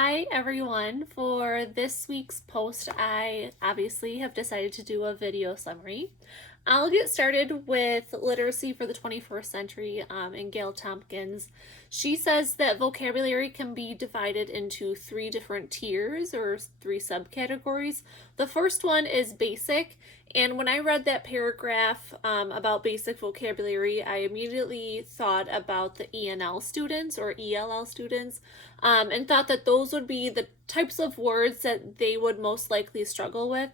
Hi everyone. For this week's post, I obviously have decided to do a video summary. I'll get started with literacy for the 21st century in Gail Tompkins. She says that vocabulary can be divided into three different tiers or three subcategories. The first one is basic, and when I read that paragraph about basic vocabulary, I immediately thought about the ENL students or ELL students and thought that those would be the types of words that they would most likely struggle with.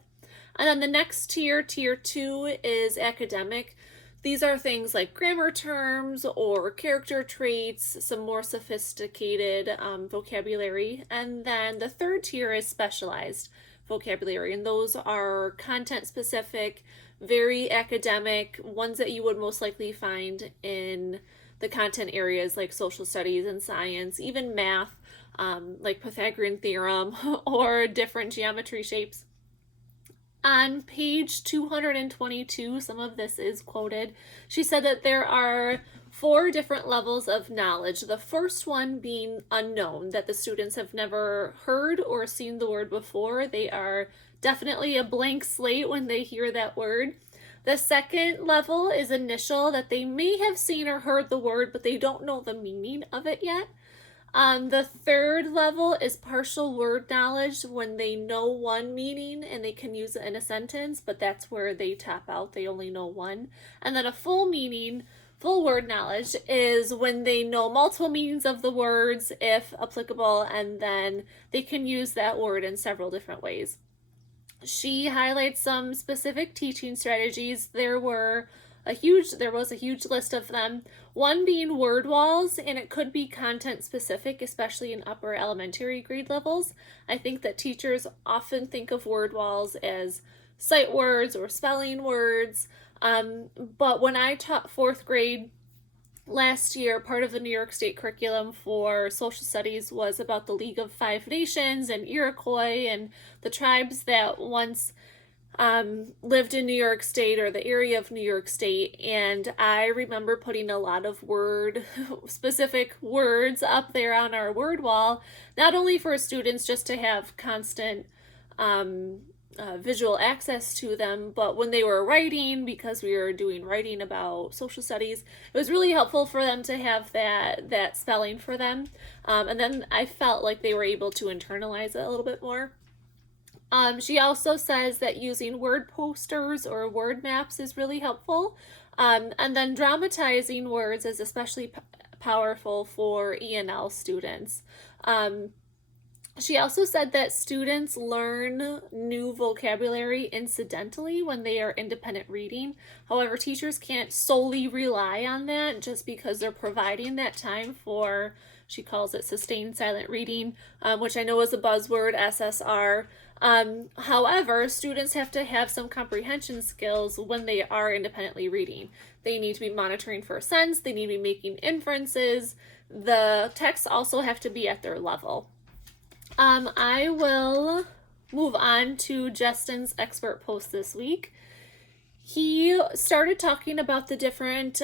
And then the next tier, tier two, is academic. These are things like grammar terms or character traits, some more sophisticated vocabulary. And then the third tier is specialized vocabulary, and those are content specific, very academic, ones that you would most likely find in the content areas like social studies and science, even math, like Pythagorean theorem or different geometry shapes. On page 222, some of this is quoted. She said that there are four different levels of knowledge. The first one being unknown, that the students have never heard or seen the word before. They are definitely a blank slate when they hear that word. The second level is initial, that they may have seen or heard the word, but they don't know the meaning of it yet. The third level is partial word knowledge, when they know one meaning and they can use it in a sentence, but that's where they tap out. They only know one. And then a full meaning, full word knowledge is when they know multiple meanings of the words, if applicable, and then they can use that word in several different ways. She highlights some specific teaching strategies. There was a huge list of them. One being word walls, and it could be content specific, especially in upper elementary grade levels. I think that teachers often think of word walls as sight words or spelling words. But when I taught fourth grade last year, part of the New York State curriculum for social studies was about the League of Five Nations and Iroquois and the tribes that once lived in New York State or the area of New York State. And I remember putting a lot of specific words up there on our word wall, not only for students just to have constant visual access to them, but when they were writing, because we were doing writing about social studies, it was really helpful for them to have that spelling for them. And then I felt like they were able to internalize it a little bit more. She also says that using word posters or word maps is really helpful. And then dramatizing words is especially powerful for ENL students. She also said that students learn new vocabulary incidentally when they are independent reading. However, teachers can't solely rely on that just because they're providing that time for, she calls it sustained silent reading, which I know is a buzzword, SSR. However, students have to have some comprehension skills when they are independently reading. They need to be monitoring for sense, they need to be making inferences. The texts also have to be at their level. I will move on to Justin's expert post this week. He started talking about the different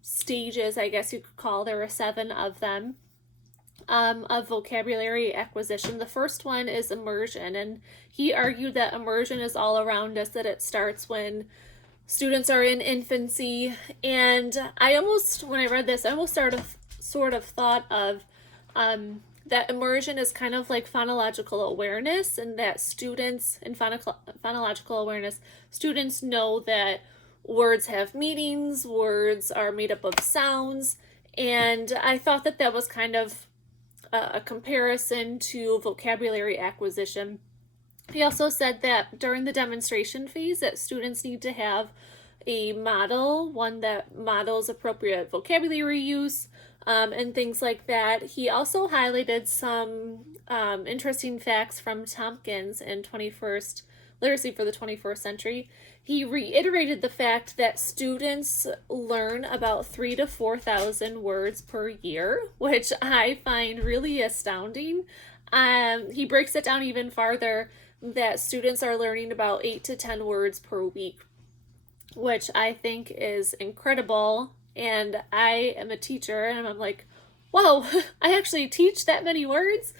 stages, I guess you could call. There were 7 of them, of vocabulary acquisition. The first one is immersion, and he argued that immersion is all around us, that it starts when students are in infancy. And when I read this, I almost sort of thought of that immersion is kind of like phonological awareness, and that students in phonological awareness, students know that words have meanings, words are made up of sounds, and I thought that that was kind of a comparison to vocabulary acquisition. He also said that during the demonstration phase that students need to have a model, one that models appropriate vocabulary use, and things like that. He also highlighted some interesting facts from Tompkins in Literacy for the 21st Century. He reiterated the fact that students learn about 3,000 to 4,000 words per year, which I find really astounding. He breaks it down even farther, that students are learning about 8 to 10 words per week, which I think is incredible. And I am a teacher, and I'm like, Wow, I actually teach that many words.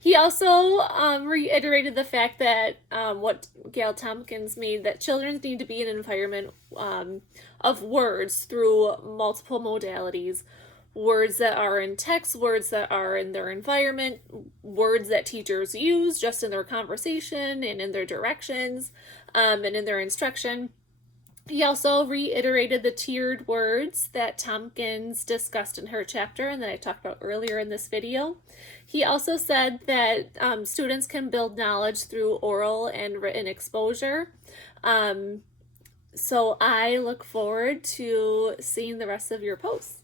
He also reiterated the fact that what Gail Tompkins made, that children need to be in an environment of words through multiple modalities. Words that are in text, words that are in their environment, words that teachers use just in their conversation and in their directions and in their instruction. He also reiterated the tiered words that Tompkins discussed in her chapter and that I talked about earlier in this video. He also said that students can build knowledge through oral and written exposure. So I look forward to seeing the rest of your posts.